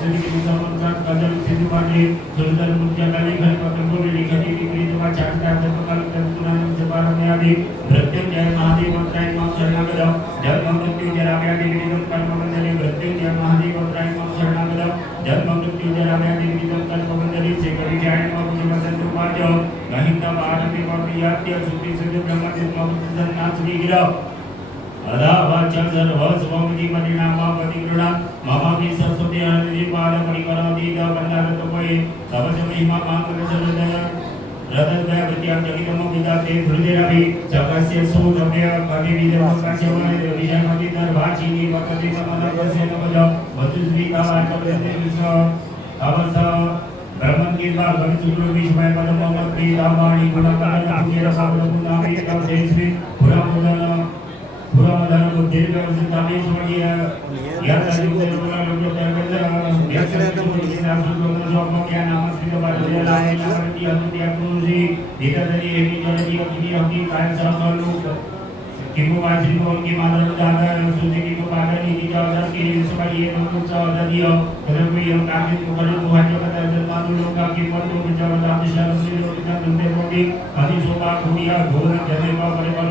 હે પેલા હોન પરથી મૃત્યુંજય મહાદેવ ત્રાય માં શરણાગત જન્મ મૃત્યુ જરાવ્યા દેવી કર્મબંધને મૃત્યુંજય મહાદેવ ત્રાય માં શરણાગત જન્મ મૃત્યુ જરાવ્યા દેવી કર્મબંધને સે કરી જાય માં પુણ્યવદન રૂપાજો મહિન્દ પારમી પપિયાત્ય સુખી સિદ્ધ બ્રહ્મદેવ મહુત સન્નાથ વિગ્રહ અદાવાચલ સર્વ સ્વમતિ પરિણામા પતિગૃણા मामा मामापि सरस्वती आनंदी पाद परिकरोति द भंडारत्वये तव च महिमा मांगल सर्वदय रददय प्रत्याम जगितमो विदाते हृदयरापि जगस्य सुदभय कवि विदम काश्यवने विजय मति दरभाचिनी वकति मनकस्य नवल वचुस्वी कावाय कवने विस अवस ब्रह्मन के बाद भविष्य विषय पदमो प्रिय रामाणी गुणकारण पुण्य रसावल गुणामे तव देश में पुरा पुनः पूरा मैदान को देर कर उसे ताली छोड़ी है यार ताली को पूरा लोग जो कर रहे हैं यार से तो मुझे नाम सुन लो जो आपको क्या नाम है इसके बारे में ला है नाम की हम दिया को जी देखा तरी एक ही जन की अपनी अपनी कायम सलाम कर लो किनको वाजिब को उनकी माता को जाता है सोचे कि को पागल नहीं किया और के लिए सुबह ये बहुत अच्छा ऑर्डर दिया अगर कोई हम काम के मुकर को हट जाता है जल्दी लोग का की पर तो जब आप शहर से लोग का बंदे होगी अभी सोपा खुदिया घोर जने का परिवार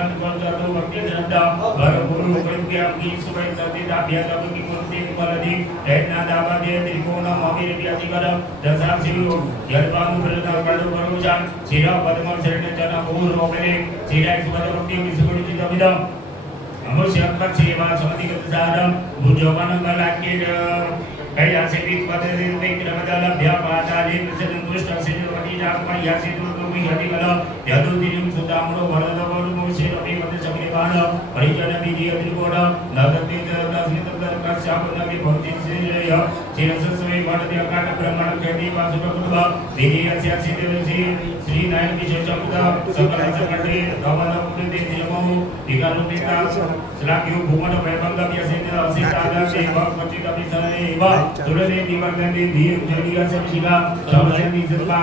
भगवान द्वार जातो भक्ति जनता भरपूर उपयोगी आपकी सुबह सती दाभ्या दाबु की मूर्ति मलदी रहना दावा दे त्रिकोण मावीर की अधिकार दशाम शिव जलवानु प्रलता कर्म करो शिरा पद्म शरण चरण भूर रोगले शिरा एक सुबह भक्ति विसुकुल की दविदम अमुष्य पर सेवा समति गत सारम भुजवान कला के कई आशीर्वाद पद दे क्रमदल अभ्या पाताली प्रसन्न दुष्ट आशीर्वाद की जाप पर आशीर्वाद भूमि घटिकल यदुदिनं सुदामुनो वरदवरु मोषे अभिमत चक्रिवाण परिजन विधि अतिकोण नगते जगदासि तत्र कश्यापनवि भवति श्रेय चिरसस्वे भारतीय काट ब्रह्मण खेती वासुक कुटुंब विधि अस्यासि देवसि श्री नायक विशेष चकुदा सकल सकटे रमण पुण्य नियमो विकानु पिता श्लाघ्यो भूमण वैभंग व्यसेन असि तादा सेवा पचित अभिसने एव दुर्दे निवर्धने धीर जलिया सचिवा समजनि जपा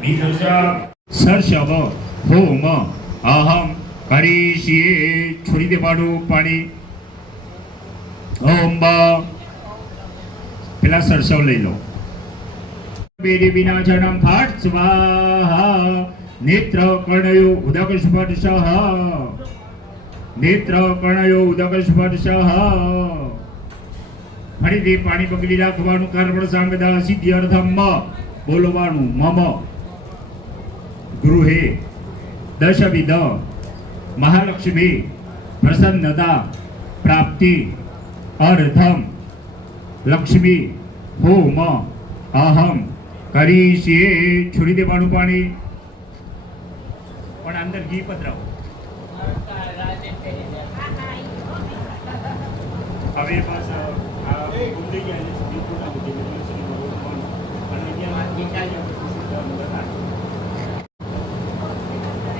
विसर्जा સર્ષવ હોમ અહમ કરીશીએ છોડી દે પાડું પાણી ઓમ પેલા સરસવ લઈ લો બેરી વિનાશનમ ફાટ સ્વાહા નેત્ર કર્ણયો ઉદક સ્પર્શ નેત્ર કર્ણયો ઉદક સ્પર્શ ફરીથી પાણી પકડી રાખવાનું કર્મણ સાંગદા સિદ્ધિ અર્થમ બોલવાનું મમ ગૃહે દશવિધ મહાલક્ષ્મી પ્રસન્નતા પ્રાપ્તિ અર્થમ લક્ષ્મી હોમ અહમ કરીશીએ છોડી દેવાનું પાણી પણ અંદર ઘી પધરાવો હવે બસ આ ગુંદી ગયા છે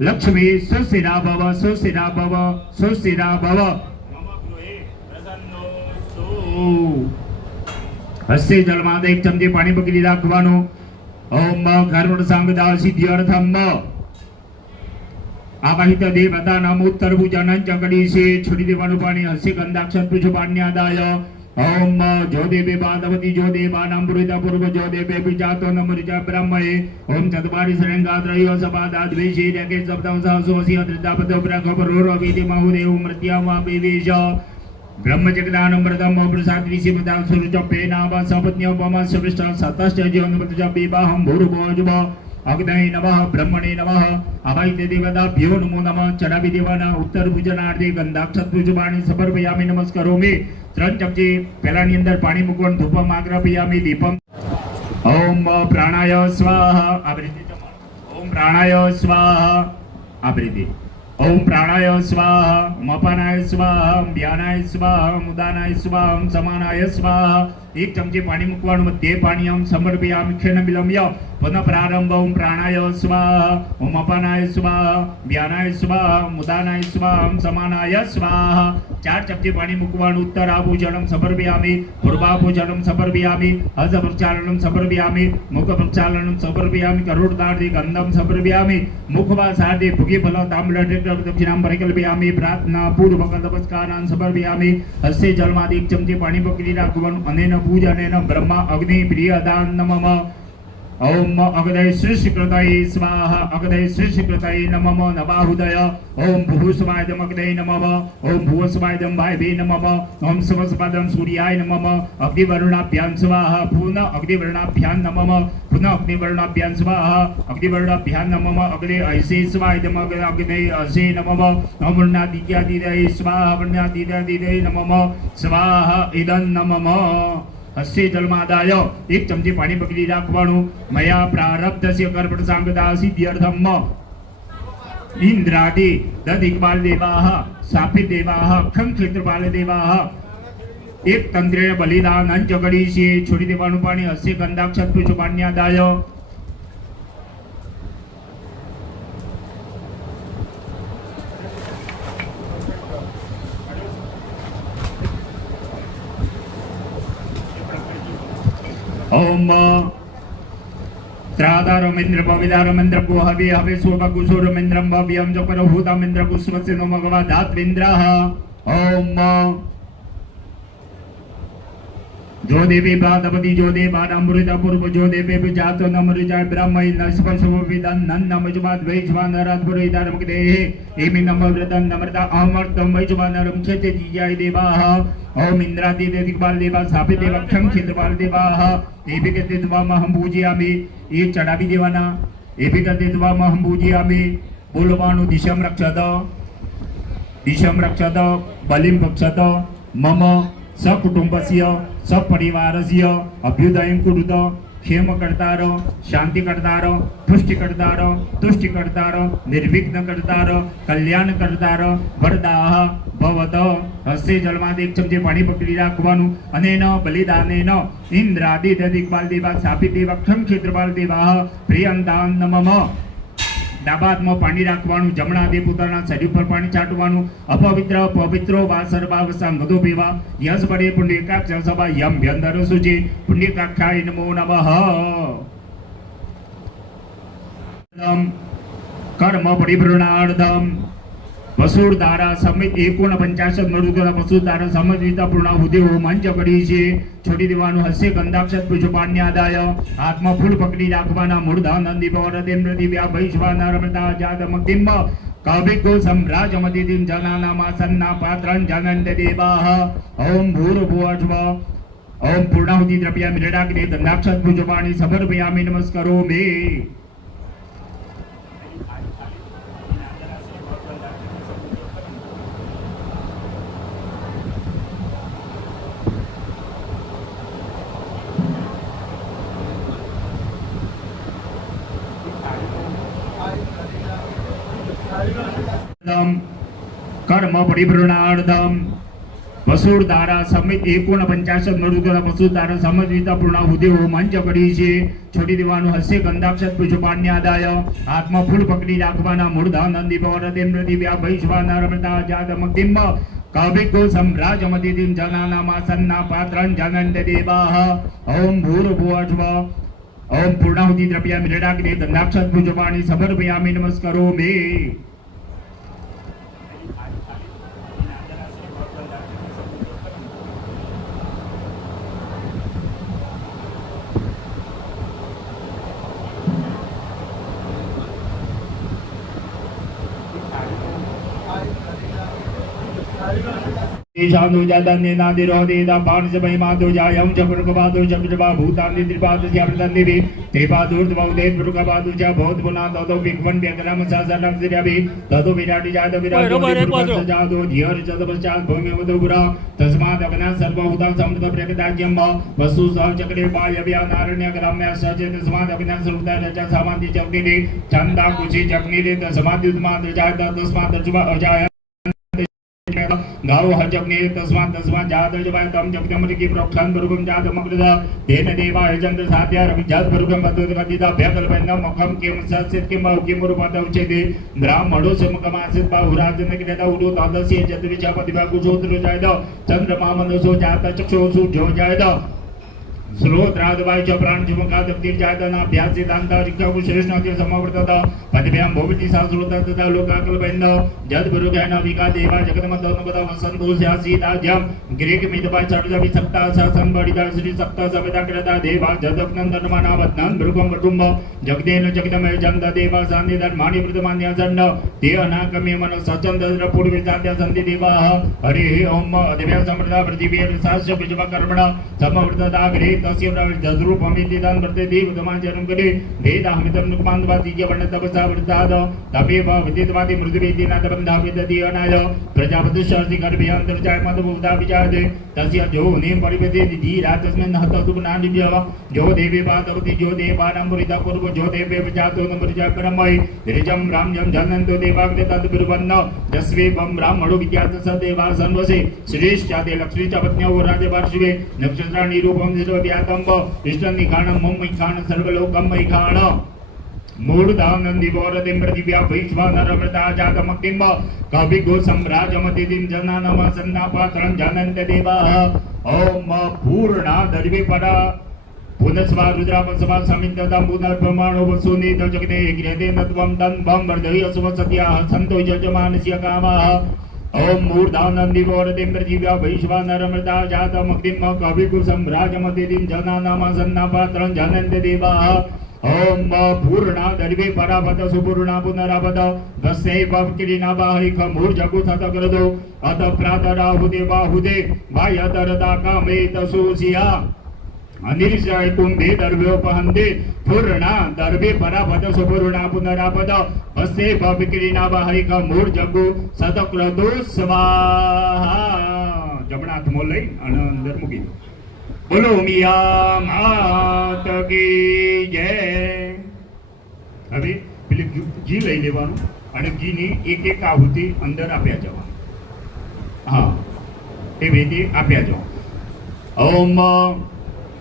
લક્ષ્મી સુશિરા ભવ સુશિરા ભવ સુશિરા ભવ. હસ્તે જળમાં એક ચમચી પાણી પકડી રાખવાનું. ઓમ કર્મણ સંગદા સિદ્ધ્યર્થમ આવાહિત દેવતા નામ ઉત્તર ભુજનં ચકડી છે. છોડી દેવાનું પાણી હસ્તે ગંધાક્ષર પુછ પાણ્યાદાય ઓમ ओम ज्योदेवे बाधवती ज्योदेवानां पुरिता पूर्व ज्योदेवेऽपि जातो न मृजा ब्रह्मये ॐ चत्वारि शृङ्गात्रयो सपादाद्विशीरके सप्तवसहसोऽसि अत्रितापतो प्रकोपरोरवीति महोदेव मृत्या वा विवेश। ब्रह्म जगदानं व्रतं प्रसाद विशिवदां सुरुचपेनावा सपत्न्योपमा सुविष्टा सतश्च जीवनमृतज विवाहं भूर्भोजुभ। પમ સવિષ્ટ સતશ્ચ જીવન બેબાહમ ભૂર્ભુજવ અગ્નય નમઃ બ્રહ્મણે નમઃ અવૈદ્ય દેવતાભ્યો નમો નમઃ ચડાવી દેવાના ઉત્તર ભુજનાર્થે ગંધાક્ષત પૂજવાણી સમર્પયામી નમસ્કરોમી ત્રણ ચમચી પહેલાની અંદર પાણી મૂકવાનું ધૂપમ આગ્રપયામી દીપમ ઓમ પ્રાણાય સ્વાહા આ રીતે જમવાનું. ઓમ પ્રાણાય સ્વાહા આ રીતે ઓમ પ્રાણાય સ્વાહા મપાનાય સ્વાહા વ્યાનાય સ્વાહા મુદાનાય સ્વાહા સમાનાય સ્વાહા એક ચમચી પાણી મૂકવાનું મધ્ય પાણી આમ સમર્પયામિ ક્ષણ વિલંબ્ય પુનઃ પ્રારંભ ઓમ પ્રાણાય સ્વાહા ઓમ અપાનાય સ્વાહા વ્યાનાય સ્વાહા મુદાનાય સ્વાહા સમાનાય સ્વાહા ચાર ચમચી પાણી મૂકવાનું ઉત્તર આભૂષણમ સમર્પયામિ પૂર્વાભૂષણમ સમર્પયામિ હસ્ત પ્રક્ષાલનમ સમર્પયામિ મુખ પ્રક્ષાલનમ સમર્પયામિ કરોડદાર્થી ગંધમ સમર્પયામિ મુખવા સાર્થે ભુગી ફલ તાંબળ દક્ષિણામ પરિકલ્પયામિ પ્રાર્થના પૂર્વક નમસ્કારાન સમર્પયામિ હસ્તે જલમાંથી એક ચમચી પાણી પકડી રાખવાનું અનેન पूजन ब्रह्म अग्नि प्रियदान नमः ओम अगदय शिशिकृतय स्वाहा अगदय शिशिकृतय नमः नवाहुदय ओम भूस्वादम अगदय नम। ओम भूस्वादम वायवे नमः। ओम स्वस्वादम सूर्याय नमः। अग्निवर्णाभ्यां स्वाहा, पुनः अग्निवर्णाभ्यां नमः। पुनः अग्निवर्णाभ्यां स्वाहा, अग्निवर्णाभ्यां नमः। अग्ने ऐसे स्वादम अग्ने असे नमः। ओम वर्णादित्यादिदय स्वाहा वर्णादित्यादिदय नमः। स्वाहा इदं नमः। હસ્સી જલમાદાય. એક ચમચી પાણી પકડી રાખવાનું. મયા પ્રારબ્ધ છે કર્પટ સાંગદાસી દ્યર્ધમ્મ. ઇન્દ્રાદિ દદ ઇકબાલ દેવાહ સાફિત દેવાહ ખમ ક્ષેત્રપાલ દેવાહ. એક તંત્રે બલિદાન અંચ કરી છે છોડી દેવાનું પાણી હસ્ય ગંધાક્ષ પુષ્પાન્યાદાય. ओम त्रादारोमेन्द्र भविदारोमेन्द्र भो हवि हवि शोभकुशोरोमेन्द्रं भव्यं च परभूतामेन्द्र पुष्पस्य नो भगवधात्वेन्द्रः ओम जो देवी प्रातपति जो देवानामृत पूर्व जो देवे जातो नमृजा ब्रह्म नस्पशोविदं नन्नमजुमाद् वैज्वानरात्पुरोहितारमुक्तेः इमि नमव्रतं नमृता अहमर्तं वैज्वानरं क्षेत्रजीयाय देवाः ॐ इन्द्रादिदेवादेवा सापिदेवक्षं क्षेत्रपालदेवाः एभि कृते त्वामहं पूजयामि ये चडापि देवाना एभि बोलवानु दिशम रक्षा दो दिशम रक्षा दो बलिम बलिं दो मम સકુટુંબસ્ય સપરિવારસ્ય અભ્યુદયં કુરુત ક્ષેમકર્તાર શાંતિકર્તાર પુષ્ટિકર્તાર તુષ્ટિકર્તાર નિર્વિઘ્નકર્તાર કલ્યાણકર્તાર વરદાહ ભવત હસ્તે જળમાંથી એક ચમચી પાણી પકડી રાખવાનું અને ન બલિદાને ન ઇન્દ્રાદિ દિગ્બાલ દેવા સ્થાપિત દેવા ક્ષમ ક્ષેત્રપાલ દેવા પ્રિયંતા નમઃ ડાબા હાથમાં પાણી રાખવાનું, જમણા હાથે પોતાના શરીર પર પાણી છાંટવાનું અપવિત્ર, પવિત્રો વા સર્વાવસા મધુ પીવા યસ પડે પુણ્યકાક્ષ સભા યમ ભ્યંતર સુજે. પુણ્યકાક્ષાય નમો નમઃ. કર્મ પરિભ્રણાર્ધમ મસૂર દારા સમિત એકોણપંચાશત મરુદરા મસૂર દારા સમન્વિતા પૂર્ણાહુતિ મંચ ચકડી છે. છોડી દેવાનું હસ્ય ગંધાક્ષત પુષ્પાન્ય આદાય. હાથમાં ફૂલ પકડી રાખવાના મૂળધા નંદી પવરદેન પ્રતિવ્યા ભૈશ્વાના રમતા જાતમક બિંબ કવિકો સમ્રાજમતિદિન જનાનામાસન્ના પાત્રં જનંત દેવાહ. ઓમ ભૂર્ભુવઃ ઓમ પૂર્ણાહુતિ દ્રવ્યામિ રેડાગ્ને દંડાક્ષત ભુજવાણી સમર્પયામિ નમસ્કરો મે ಪರಿಭೃಣಾರ್ಧಂ વસુરધારા સમિત એકોણપંચાશત નડુદરા વસુરધારા સમજવિતા પૂર્ણાહુતિ હોમ મંચ કરી છે. છોડી દેવાનું હસ્ય ગંધાક્ષત પુષ્પાન્ય આદાય. હાથમાં ફૂલ પકડી રાખવાના મૂળધા નંદી પવરદેન પ્રતિવ્યા ભૈશ્વાના રમતા જાતમ કિંબ કવિકો સમ્રાજમતિમ જનાનામા સન્ના પાત્રં જનંત દેવાહ. ઓમ ભૂર્ભુવઃ ઓમ પૂર્ણાહુતિ દ્રવ્યામિ રેડાગ્ને ગંધાક્ષત પુષ્પાણી સમર્પયામિ નમસ્કરો મે निशान हो जाता ने ना दे रो दे दा पाण से महिमा दो जाय हम जब रुक बादो जब जब भूतान ने त्रिपाद से अमृतन ने भी त्रिपा दूर दबाउ दे रुक बादो जा बहुत बुना दो दो विघवन व्यग्रम सा जनम से अभी दो दो विराट जा दो विराट दो जा दो धीर जद पश्चात भूमि में दो बुरा तस्माद दबना सर्व हुदा समृत जम वसु सा चक्रे बाय अभिया नारण्य ग्राम में सजे तस्माद दबना सर्वदा रजा सामान्य जपनी दे चंदा कुची जपनी दे तस्माद युद्धमा दो जाय तो तस्माद अजुबा अजाय गाव हजग्ने तस्मात् तस्मात् जात जवाय तम जगदम ऋगि प्रोक्षान गुरुगम जात मग्रद तेन देवाय चंद्र साध्या रविजात गुरुगम बदुद कदिदा भ्यकल बंद मखम किम ससित किम बहु किम रूपत उचेदे ब्राह्मणो ने बाहुराजन क्रेता उडो जत विचा पतिभा कुशोत्र जायद चंद्रमा मनसो जात चक्षुषु जो जायद समवर्तत पदभ्यां भवति सा श्रोता तथा लोकाकल्पैन्द जद्गुरुगेण देवा जगतमदोन्नपदा वसन्तो स्यासीदाज्यं ग्रीकमिदपा चर्जवि सप्ता स संबडिता श्री सप्ता सविता कृता देवा जदग्नन्दनमानावत्नं भृगं कुटुम्ब जगदेन जगदमय जन्द देवा सान्नि धर्माणि वृतमान्य ते देवाः हरिः ओम अदिव्या समृता पृथिवी रसास्य विजव कर्मण समवर्तता गृहे तस्य प्रवृद्धरूपमिति तन् वर्तते बुधमाचरं करे वेदाहमितं नुक्मान्दवाति यवर्ण तपसा वृताद तमेव विदितवाति मृदुवेदि न तबन्धा विदति अनाय प्रजापतिश्चार्ति गर्भे अन्तर्जाय मदबुधा विजायते तस्य जो निम परिपते धीरा तस्मिन् हत सुपनानिभ्य जो देवे पादवति, जो देवानां पुरिता पूर्व, जो देवे देवा सर्वव्यातम्ब इष्टनिखाणं मम्मैखाण सर्वलोकमैखाण मूढदानन्दी वोरदिं पृथिव्या वैश्वानरमृता जातमग्निम्ब कविगो सम्राजमतिथिं जनानमसन्नापात्रं जानन्त देवाः ॐ पूर्णा दर्वे परा पुनस्वा रुद्रापसवा समिन्ततं पुनर्प्रमाणो वसुनीत जगते गृहते नत्वं तन्वं वर्धय सुवसत्याः सन्तो यजमानस्य कामाः ओम मूर्धानंदी वोरदिं पृथिव्या वैश्वानरमृता जातमग्निं कविकुसं राजमतिथिं जनानामसन्नापात्रं जानन्त देवाः। ओम पूर्णा दर्वे परापत सुपूर्णा पुनरापत दस्यैव किरीना बाहिक मूर्जगु सतग्रदो अत प्रातराहुदे बाहुदे वायतरदा कामेत सुसिया ಅನಿರ್ಜಾಯ್ ಕುಂಭೆ ದರ್ಭ್ಯೋಪಹಂದೆ ಪೂರ್ಣ ದರ್ಭೆ ಪರಪದ ಸುಪೂರ್ಣ ಪುನರಾಪದ ಬಸ್ಸೆ ಭವಿಕಿರಿನ ಬಹರಿಕ ಮೂರ್ ಜಗ್ಗು ಸತಕ್ಲದು ಸ್ವಾಹ જમણા હાથમાં લઈ અને અંદર મૂકી બોલો મિયા માત કી જય હવે પેલી ઘી લઈ લેવાનું અને ઘીની એક એક આહુતિ અંદર આપ્યા જવાનું હા એ રીતે આપ્યા જવાનું ઓમ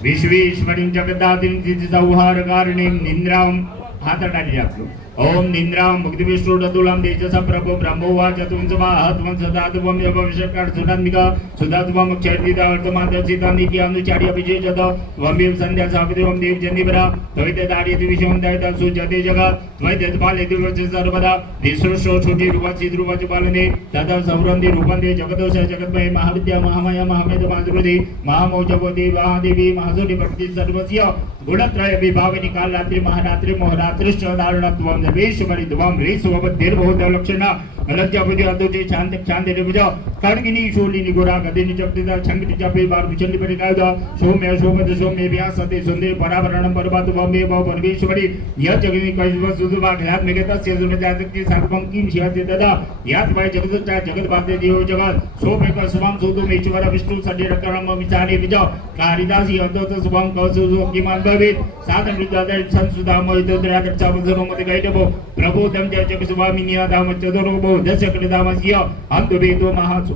విశ్వేశ్వరించ విద్యార్థిని సౌహారకారిణి నింద్రాం మాట్లాడాలి అప్పుడు ओम निंद्राम मुग्धिविष्णुडतुलाम तेजसा प्रभो ब्रह्मोवाच सुदात्मिक सदात्वं यभविषकाट वर्तमान सुधात्वं नीति अनुचार्य विशेषत त्वमेव सन्ध्या सावित्रीं देवजनिभरा त्वैतदार्यति विषयं जग सुजते जगत् त्वैतत्पालयति वच सर्वदा निःसृष्टो श्रुति रूपाचि रूपाचि पालने तदा सौरंदी रूपंदे जगदोष जगतमय महाविद्या महामय महामेद माधुरुधि महामौजवति महादेवी महासुरि प्रकृति सर्वस्य गुणत्रय विभाविनी कालरात्रि महारात्रि मोहरात्रिश्च दारुणत्वं મહાવિદ્યા મહામય મહામેદ માધુરી મહામૌજવો દેવાદેવી મહાસુરી ભક્તિ સર્વસ્ય ગુણત્રય વિભાવિની કાલ રાત્રિ મહારાત્રિ મોહરાત્રિશ્ચ દારુણત્વમ દેવેશ્વરી ધ્વમ રીસ્વબદ્ધિર્બોધ લક્ષણ અલજ્યપતિ અદુતિ શાંત શાંતિ નિભજ કણગિની શૂલિની ગોરા ગદિની ચપતિતા છંગતિ ચપે બાર વિચંડી પરિકાયદ સૌમ્ય સૌમદ સૌમ્ય વ્યાસતે સુંદર પરાવરણ પરબાત વમે ભવ પરમેશ્વરી ય જગની કૈસ્વ સુદુભા ઘ્યાત મેગે તસ્ય સુનજાતક્તિ સર્વમ કિમ શ્યાતિ દદા યાત ભાઈ જગત જગત બાતે જીવ જગત સોપેક સ્વામ સુદુમ ઈશ્વર વિષ્ણુ સડી રકરમ વિચારી વિજ કારિદાસી અદોત સ્વામ કૌસુ કિમાન ભવિત સાધન વિદ્યાદય સંસુદા મોહિત દ્રાગત ચાવસરો મતે ગઈડબો પ્રબોધમ જય જગ સ્વામી નિયાદામ ચદરો દો દસ કૃદામસ્ય અંત વેદો મહા છો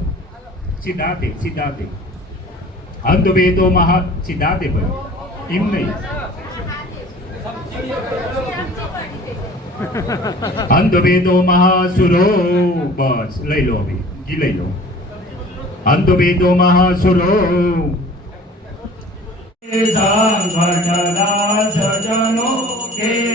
સિદ્ધાતે સિદ્ધાતે અંત વેદો મહા સિદ્ધાતે ભાઈ એમ નહીં અંધભેદો મહાસુરો બસ લઈ લો હવે જી લઈ લો અંધભેદો મહાસુરો સજનો કે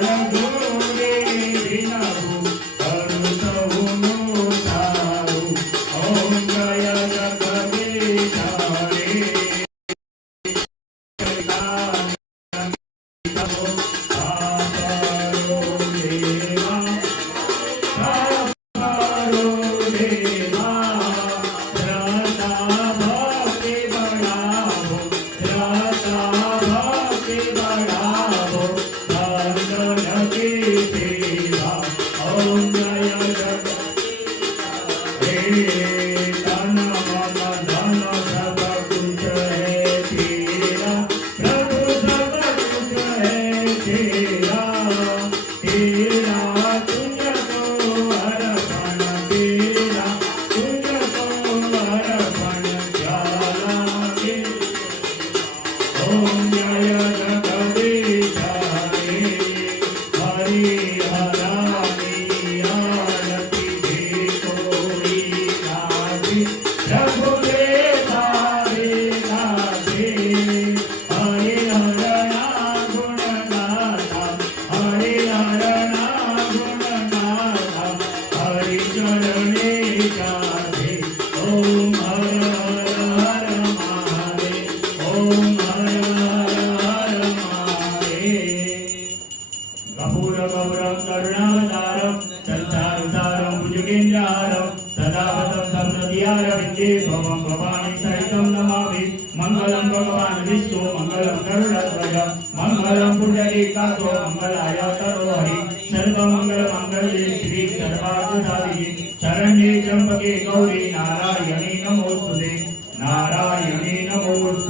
Hallelujah. गौरव करुणावतारम संसारुसारम भुजगेन्द्रहारम सदावतम समृद्धिहार विद्ये भवम भवानी सहितम नमामि। मंगलम भगवान विष्णु मंगलम करुणाध्वज मंगलम पुंडरी कातो मंगलाय सरोहरि सर्वमंगल मंगल्ये श्री सर्वार्थ साधिके शरण्ये त्र्यंबके गौरी, नारायणी नमोस्तुते नारायणी नमोस्तुते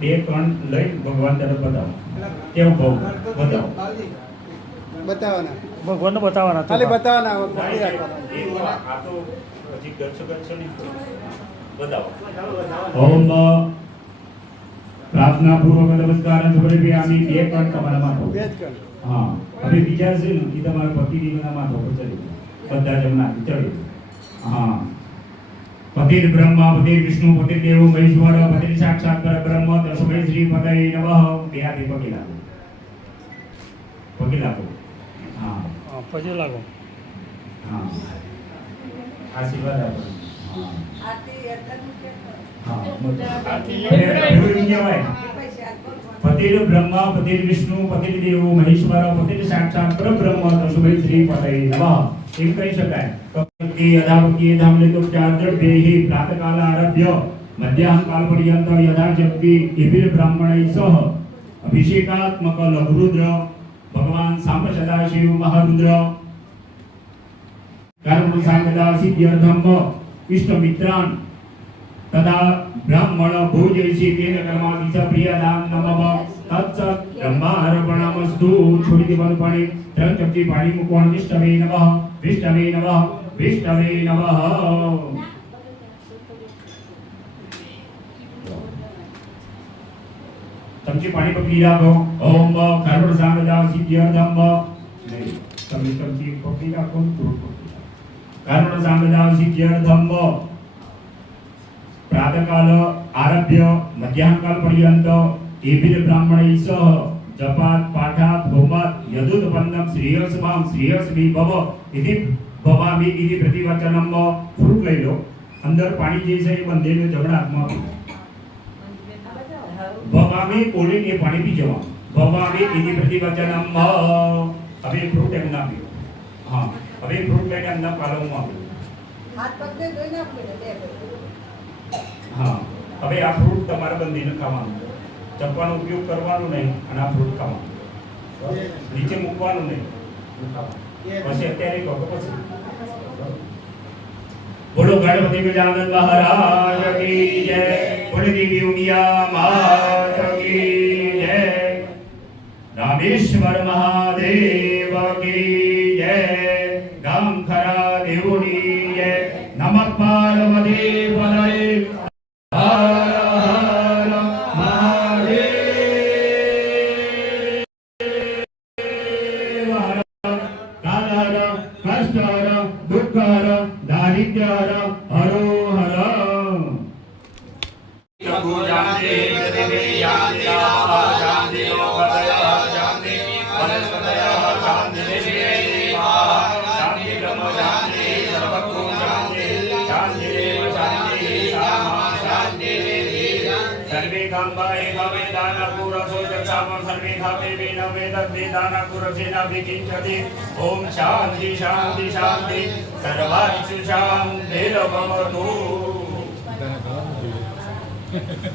બે ત્રણ લઈ ભગવાન તરફ બતાવો. કેવું ભાવ? બતાવો. બતાવવાના. ભગવાનને બતાવવાના ખાલી. બતાવવાના આ તો હજી ગચ્છ ગચ્છ નહીં બતાવો. ઓમ પ્રાર્થના પૂર્વક નમસ્કાર સમર્પયામિ બે કણ તમારા માથો બે કણ. હા. હવે બીજા છે ને કે તમારા પતિદેવના માથો પર ચડી બધા જમના ચડી હા. પતિર બ્રહ્મા પતિર વિષ્ણુ પતિર દેવ મહેશ્વર પતિર સાક્ષાત પરબ્રહ્મ તસ્મૈ શ્રી પતય નમઃ બે હાથે પગે લાગો પગે લાગો હા. પછી લાગો હા. આશીર્વાદ આપો હા હા. મોટા. એટલે કહેવાય પતિર બ્રહ્મા પતિર વિષ્ણુ પતિર દેવ મહેશ્વર પતિર સાક્ષાત પરબ્રહ્મ તસ્મૈ શ્રી પતય નમઃ એમ કહી શકાય કપતિ યથાવકી ધામલિતોપચાર દ્રવ્યૈ પ્રાતકાલ આરભ્ય મધ્યાહન કાલ પર્યંત યથાશક્તિ એભિર બ્રાહ્મણૈ સહ અભિષેકાત્મક લઘુરુદ્ર ભગવાન સાંબ સદાશિવ મહારુદ્ર કર્મ સાંગદા સિદ્ધ્યર્થમ ઇષ્ટમિત્રાન તથા બ્રાહ્મણ ભોજયસી તેન કર્માદિશ પ્રિયદાન नमः तत्सत् ब्रह्मार्पणमस्तु છોડી દેવાનું પાણી. ત્રણ ચમચી પાણી મૂકવાનું વિષ્ણવે નમઃ. વિષ્ણવે નમઃ. વિષ્ણવે નમઃ. ચમચી પાણી પકડી રાખો ઓમ કર્મ સાંગદા સિદ્ધ્યર્થમ તમે ચમચી પકડી રાખો. કર્મ સાંગદા સિદ્ધ્યર્થમ प्रातकाल आरभ्य मध्याह्नकाल पर्यंत एभिर ब्राह्मणैः सह जपात् पाठात् होमात् यदुत्पन्नं श्रेयस्मां श्रेयस्मी भव इति भवामि इति प्रतिवचनं फ्रूट લઈ લો અંદર પાણી જે છે એ બંધેલું જમણા હાથમાં આપો. ભવામી બોલીને એ પાણી પી જવા ભવામી ઇતિ પ્રતિવચનમ હવે ફ્રૂટ એમને આપ્યું હા હવે ફ્રૂટ લઈને એમના પાલવમાં આપ્યું હાથ પગને ધોઈ નાખો ને બે ભાઈ. હા. હવે આ ફ્રૂટ તમારે બંધીને ખાવાનું. ચપ્પાનો ઉપયોગ કરવાનો નહીં અને આ ફ્રૂટ ખાવાનું. નીચે મૂકવાનું નહીં. પછી અત્યારે કહો પછી. બોલો ગણપતિ ગજાનંદ મહારાજ કી જય. બોલો ઉમિયા માત કી જય. રામેશ્વર મહાદેવ. ದಾರಿದ್ರ್ಯಹರ ದಾರಿದ್ರ್ಯಹರ ಹರೋ ಹರ ಸರ್ವೇ ಕಾಂಬಾಯ जक्षामं सर्वे खामे न वेदग्ने दानपुरसेना विकिञ्चति। ॐ शान्ति शान्ति शान्ति। सर्वांशु शान्तिर्भवतु